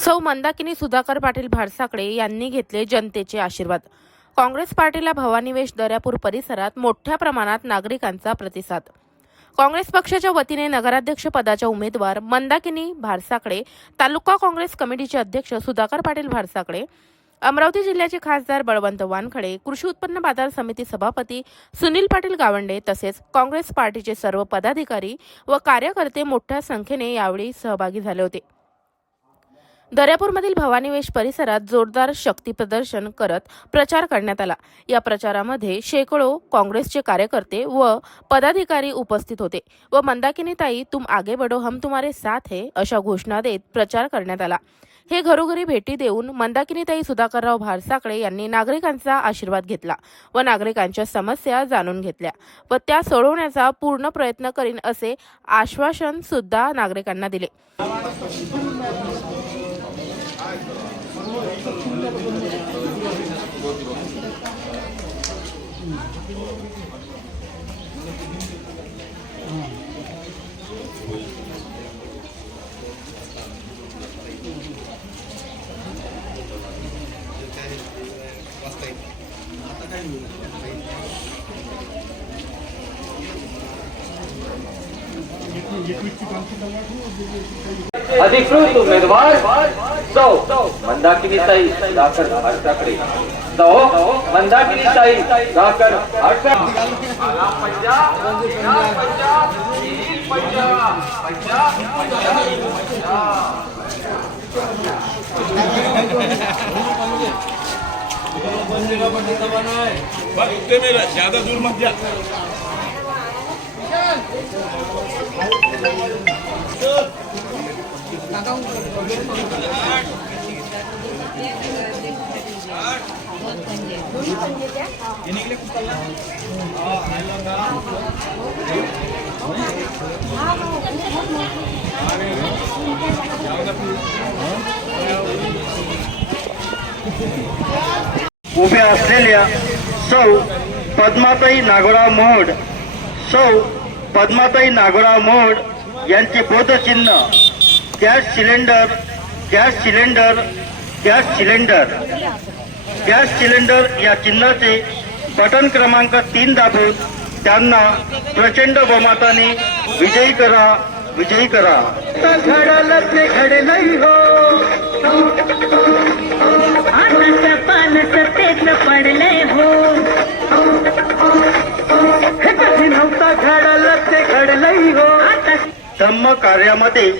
सौ मंदाकिनी सुधाकर पाटील भारसाकडे यांनी घेतले जनतेचे आशीर्वाद। काँग्रेस पार्टीला भवानीवेश दर्यापूर परिसरात मोठ्या प्रमाणात नागरिकांचा प्रतिसाद। काँग्रेस पक्षाच्या वतीने नगराध्यक्ष पदाच्या उमेदवार मंदाकिनी भारसाकडे, तालुका काँग्रेस कमिटीचे अध्यक्ष सुधाकर पाटील भारसाकडे, अमरावती जिल्ह्याचे खासदार बळवंत वानखडे, कृषी उत्पन्न बाजार समिती सभापती सुनील पाटील गावंडे तसेच काँग्रेस पार्टीचे सर्व पदाधिकारी व कार्यकर्ते मोठ्या संख्येने यावेळी सहभागी झाले होते। दर्यापूरमधील भवानीवेश परिसरात जोरदार शक्ती प्रदर्शन करत प्रचार करण्यात आला। या प्रचारामध्ये शेकडो काँग्रेसचे कार्यकर्ते व पदाधिकारी उपस्थित होते व मंदाकिनीताई तुम आगे बढ़ो हम तुम्हारे साथ है अशा घोषणा देत प्रचार करण्यात आला। हे घरोघरी भेटी देऊन मंदाकिनीताई सुधाकरराव भारसाकडे यांनी नागरिकांचा आशीर्वाद घेतला व नागरिकांच्या समस्या जाणून घेतल्या व त्या सोडवण्याचा पूर्ण प्रयत्न करीन असे आश्वासन सुद्धा नागरिकांना दिले। अधिकृत उमेदवार सौ मंदाकिनीताई सुधाकर भारसाकडे, सौ मंदाकिनीताई सुधाकर मेरा ज्यादा दूर मत जा। उभ्या असलेल्या सौ पद्माताई नागोराव मोहोड, सौ पद्माताई नागोराव मोहोड यांचे बोधचिन्ह gas cylinder, gas cylinder, gas cylinder, gas cylinder या चिन्हाचे बटन क्रमांक 3 दाबून त्यांना प्रचंड बहुमताने विजयी करा, विजयी करा। घडलं ते घडलंय हो, आताच्या पानाचं तेच पडलंय हो, हे कधी नव्हतं घडलं ते घडलंय हो। धम्म कार्यामध्ये